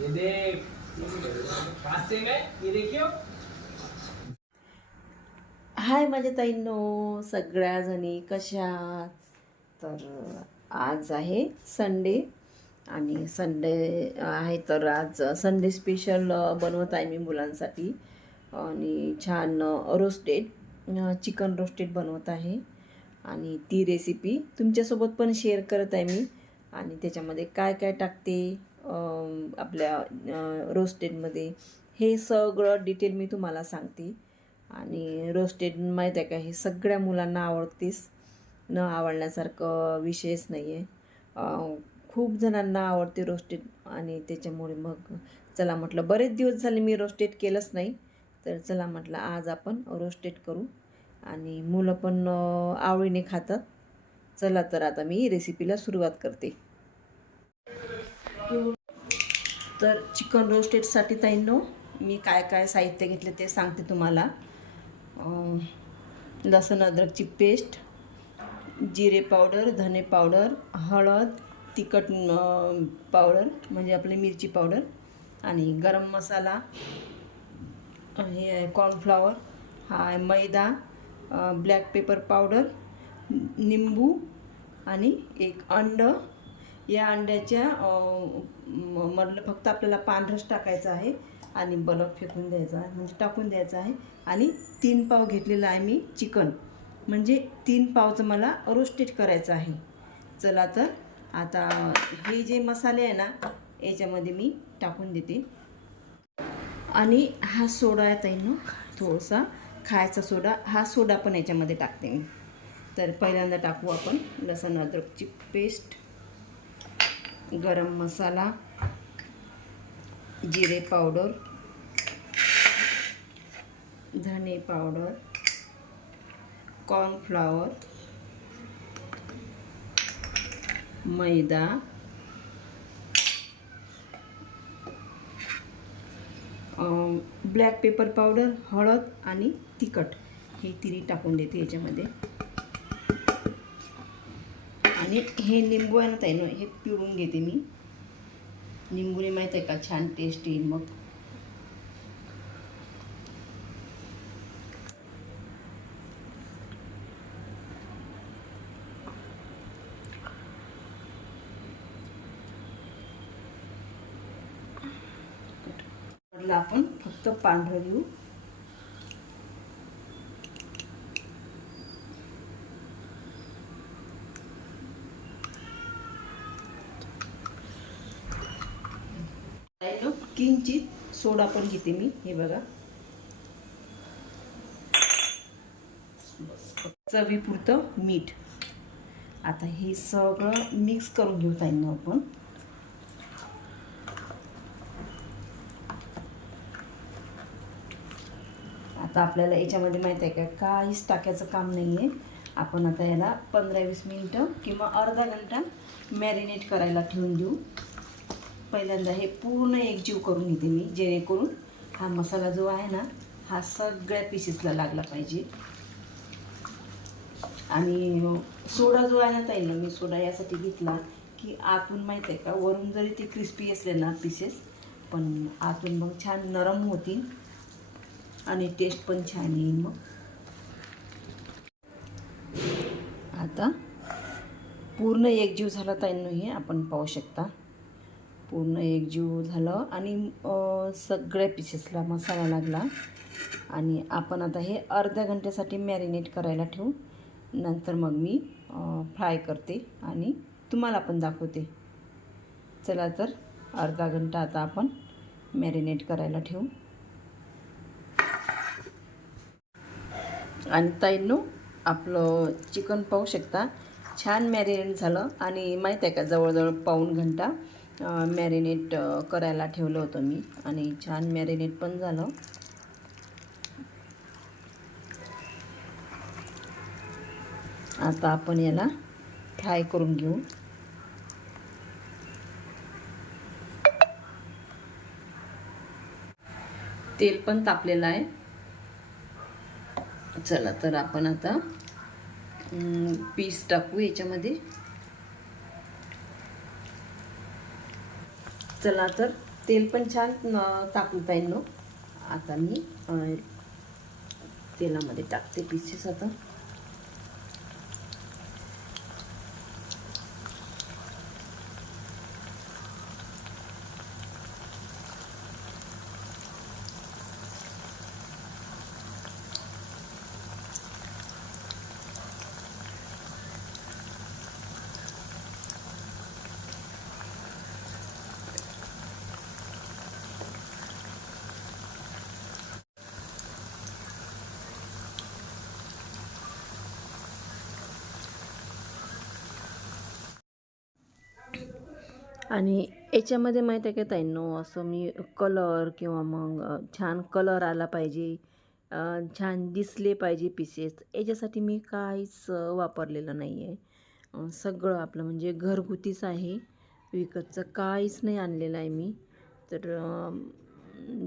ये देख, पास से में ये देखियो. हाय माझ्या ताईंनो, सगळ्या जणी कशा आहात? तर आज आहे संडे आणि संडे आहे तर आज संडे स्पेशल बनवत आहे मी मुलांसाठी. आणि छान रोस्टेड चिकन रोस्टेड बनवत आहे आणि ती रेसिपी तुमच्यासोबत पण शेअर करत आहे मी. आणि त्याच्यामध्ये काय काय टाकते आपल्या रोस्टेडमध्ये हे सगळं डिटेल मी तुम्हाला सांगते. आणि रोस्टेड माहीत आहे का, हे सगळ्या मुलांना आवडतेच, न आवडण्यासारखं विषयच नाही आहे. खूप जणांना आवडते रोस्टेड आणि त्याच्यामुळे मग चला म्हटलं, बरेच दिवस झाले मी रोस्टेड केलंच नाही, तर चला म्हटलं आज आपण रोस्टेड करू आणि मुलं पण आवडीने खातात. चला तर आता मी रेसिपीला सुरुवात करते. तर चिकन रोस्टेडसाठी ताईंनो मी काय काय साहित्य घेतले ते सांगते तुम्हाला. लसूण अद्रकची पेस्ट, जिरे पावडर, धने पावडर, हळद, तिखट पावडर म्हणजे आपली मिरची पावडर आणि गरम मसाला, हे आहे कॉर्नफ्लॉवर, हा आहे मैदा, ब्लॅक पेपर पावडर, निंबू आणि एक अंड. या अंड्याच्या मधलं फक्त आपल्याला पांढरच टाकायचं आहे आणि बलक फेकून द्यायचा आहे, म्हणजे टाकून द्यायचं आहे. आणि 3 पाव घेतलेलं आहे मी चिकन, म्हणजे 3 पावचं मला रोस्टेड करायचं आहे. चला तर आता हे जे मसाले आहे ना याच्यामध्ये मी टाकून देते. आणि हा सोडा आहे ताईंनो, थोडासा खायचा सोडा, हा सोडा पण याच्यामध्ये टाकते मी. तर पहिल्यांदा टाकू आपण लसूण अद्रकची पेस्ट, गरम मसाला, जिरे पावडर, धने पावडर, कॉर्नफ्लॉवर, मैदा, ब्लॅक पेपर पावडर, हळद आणि तिखट, हे तिन्ही टाकून देते याच्यामध्ये. आणि हे लिंबू आहे ना ताईंनो, हे पिळून घेते मी. लिंबूने माहीत आहे का छान टेस्ट येईल. मग आपण फक्त पांढरं घेऊ. किंचित सोडा पण घेते मी, हे बघा. चवीपुरतं मीठ. आता हे सगळं मिक्स करून घेऊ ताईंनो आपण. आता आपल्याला याच्यामध्ये माहीत आहे का काहीच टाकायचं काम नाही आहे. आपण आता याला 15-20 मिनटं किंवा अर्धा घंटा मॅरिनेट करायला ठेवून देऊ. पहिल्यांदा हे पूर्ण एकजीव करून घेते मी, जेणेकरून हा मसाला जो आहे ना हा सगळ्या पीसेसला लागला पाहिजे. आणि सोडा जो आहे ना ताईंनो, मी सोडा यासाठी घेतला की आतून माहीत आहे का, वरून जरी ते क्रिस्पी असले ना पीसेस, पण आतून मग छान नरम होतील आणि टेस्ट पण छान येईल. मग आता पूर्ण एकजीव झाला ताईंनो, हे आपण पाहू शकता पूर्ण एकजीव झालं आणि सगळ्या पीसेसला मसाला लागला. आणि आपण आता हे अर्ध्या घंट्यासाठी मॅरिनेट करायला ठेवू. नंतर मग मी फ्राय करते आणि तुम्हाला पण दाखवते. चला तर अर्धा घंटा आता आपण मॅरिनेट करायला ठेवू. आणि ताईंनो आपलं चिकन पाहू शकता छान मॅरिनेट झालं. आणि माहीत आहे का, जवळजवळ पाऊण घंटा मॅरिनेट करायला ठेवलं होतं मी आणि छान मॅरिनेट पण झालं. आता आपण याला फ्राय करून घेऊ. तेल पण तापलेलं आहे. चला तर आपण आता पीस टाकू याच्यामध्ये. चला तर तेल पण छान तापलं ताईंनो. आता मी तेलामध्ये टाकते पीसेस आता. आणि याच्यामध्ये माहीत आहे का ताईंनो, असं मी कलर किंवा मग छान कलर आला पाहिजे, छान दिसले पाहिजे पीसेस, याच्यासाठी मी काहीच वापरलेलं नाही आहे. सगळं आपलं म्हणजे घरगुतीच आहे, विकतचं काहीच नाही आणलेलं आहे मी. तर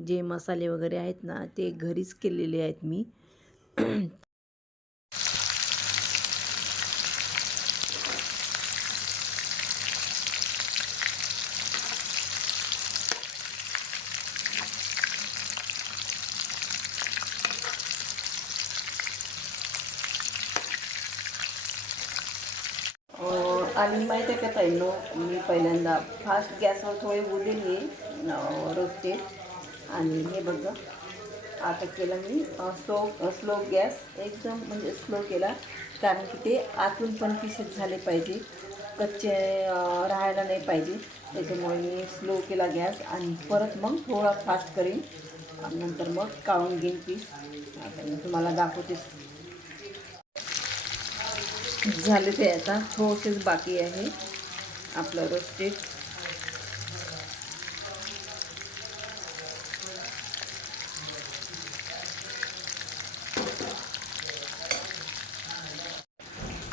जे मसाले वगैरे आहेत ना ते घरीच केलेले आहेत मी. आणि माहीत आहे का ताईंनो, मी पहिल्यांदा फास्ट गॅसवर थोडे उरलेली रोस्टेड. आणि हे बघा आता केलं मी स्लो गॅस, एकदम म्हणजे स्लो केला, कारण की ते आतून पण पीसेस झाले पाहिजे, कच्चे राहायला नाही पाहिजे. त्याच्यामुळे मी स्लो केला गॅस आणि परत मग थोडा फास्ट करीन आणि नंतर मग काढून घेईन पीस. आता मी तुम्हाला दाखवते. झाले ते, आता थोडेसेच बाकी आहे आपलं रोस्टेड.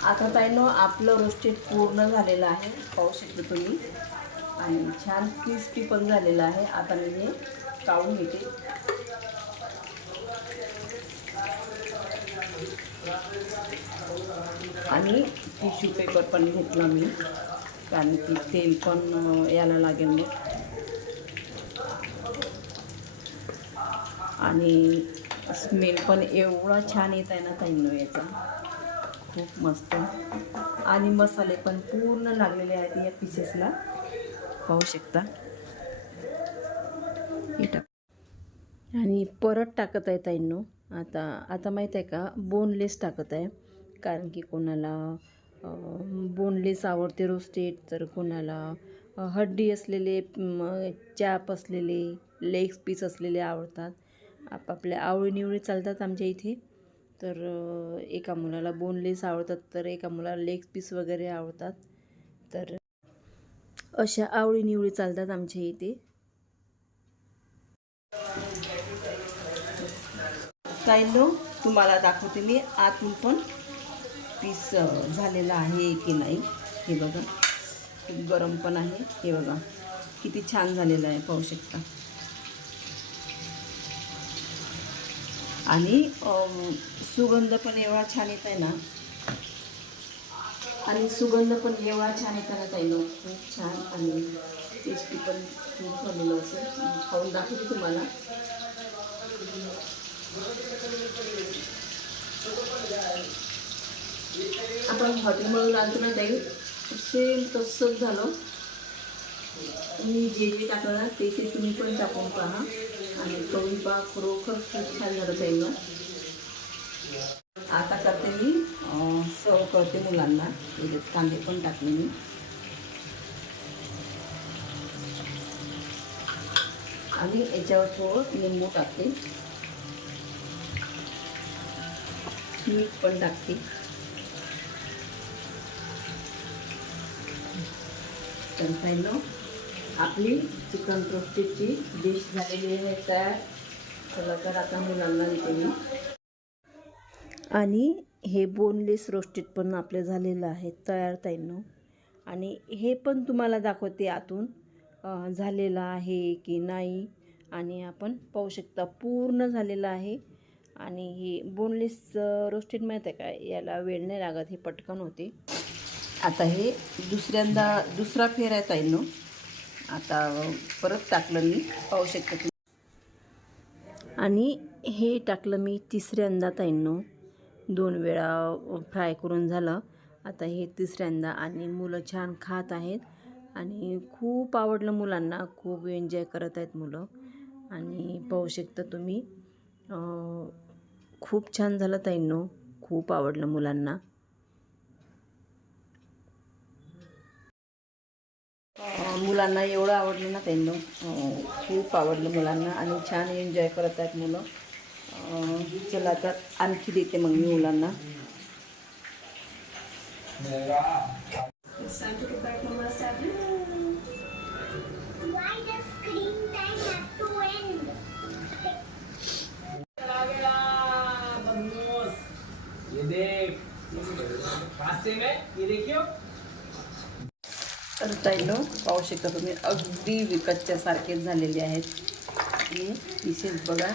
आता ताईंनो आपलं रोस्टेड पूर्ण झालेलं आहे, पाहू शकता तुम्ही. आणि छान क्रिस्पी पण झालेलं आहे. आता मी हे काढून घेते. आणि टिश्यू पेपर पण घेतला मी, कारण की तेल पण यायला लागेल मग. आणि स्मेल पण एवढा छान येत आहे ना ताईंनो याचा, खूप मस्त. आणि मसाले पण पूर्ण लागलेले आहेत या पीसेसला, पाहू शकता. आणि परत टाकत आहे ताईंनो. आता माहीत आहे का, बोनलेस टाकत आहे, कारण की कोणाला बोनलेस आवडते रोस्टेड, तर कोणाला हड्डी असलेले, चाप असलेले, लेग पीस असलेले आवडतात. आपापल्या आवडीनिवडी चालतात आमच्या इथे. तर एका मुलाला बोनलेस आवडतात, तर एका मुलाला लेग पीस वगैरे आवडतात. तर अशा आवडीनिवडी चालतात आमच्या इथे. ताईंनो तुम्हाला दाखवते मी आतून पण पीस झालेला आहे की नाही. हे बघा, खूप गरम पण आहे. हे बघा किती छान झालेलं आहे, पाहू शकता. आणि सुगंध पण एवढा छान येत आहे ना, ताईंनो, खूप छान. आणि टेस्टी पण खूप झालेलं असेल. खाऊन दाखवते तुम्हाला. आपण हॉटेलमधून आणतो ना ताई, सेम तसंच झालं. मी जे टाकलं ना ते तुम्ही पण टाकून पहा आणि करून पहा, खरोखर खूप छान झालं ताईंनो. आता करते मी सर्व करते मुलांना. त्याच्यात कांदे पण टाकले मी. आणि याच्यावर थोडं लिंबू टाकते, मीठ पण टाकते. तर ताईंनो आपली चिकन रोस्टेडची डिश झालेली आहे तयार. चला तर आता मुलांना देते मी. आणि हे बोनलेस रोस्टेड पण आपलं झालेलं आहे तयार ताईंनो. आणि हे पण तुम्हाला दाखवते आतून झालेलं आहे की नाही. आणि आपण पाहू शकता पूर्ण झालेलं आहे. आणि हे बोनलेस रोस्टेड माहीत आहे का, याला वेळ नाही लागत, हे पटकन होते. आता हे दुसरा फेर आहे ताईंनो. आता परत टाकलं मी, पाहू शकता तुम्ही. आणि हे टाकलं मी तिसऱ्यांदा ताईंनो, 2 वेळा फ्राय करून झालं. आता हे तिसऱ्यांदा आणि मुलं छान खात आहेत आणि खूप आवडलं मुलांना, खूप एन्जॉय करत आहेत मुलं. आणि पाहू शकता तुम्ही, खूप छान झालं ताईंनो, खूप आवडलं मुलांना. मुलांना एवढं आवडलं ना ताईंनो, खूप आवडलं मुलांना आणि छान एन्जॉय करत आहेत मुलं. चला तर आणखी देते मग मी मुलांना. It's time to get back Mama's tablet. Why does screen time have to end? चला गया बदमाश, ये देख रास्ते में ये देखियो. तर ताईंनो पाहू शकता तुम्ही, अगदी विकतच्यासारखेच झालेले आहेत हे पीसेस बघा.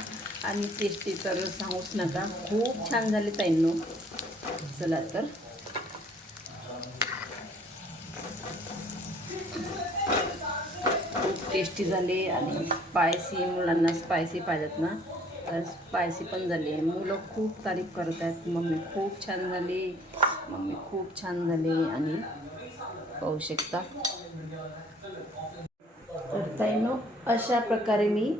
आणि टेस्टी तर सांगूच नका, खूप छान झाले ताईंनो. चला तर खूप टेस्टी झाले आणि स्पायसी, मुलांना स्पायसी पाहिजेत ना, तर स्पायसी पण झाले. मुलं खूप तारीफ करत आहेत, मम्मी खूप छान झाली, मम्मी खूप छान झाले. आणि पाहू शकता. तर ताईंनो अशा प्रकारे मी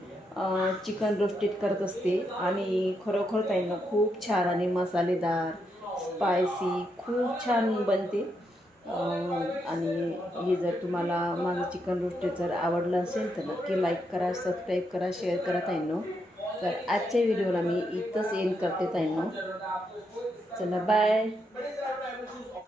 चिकन रोस्टेड करत असते आणि खरोखर ताईंनो खूप छान आणि मसालेदार स्पायसी खूप छान बनते. आणि हे जर तुम्हाला माझं चिकन रोस्टेड जर आवडलं असेल तर नक्की लाईक करा, सबस्क्राईब करा, शेअर करा ताईंनो. तर आजच्या व्हिडिओला मी इथंच एंड करते ताईंनो. चला बाय.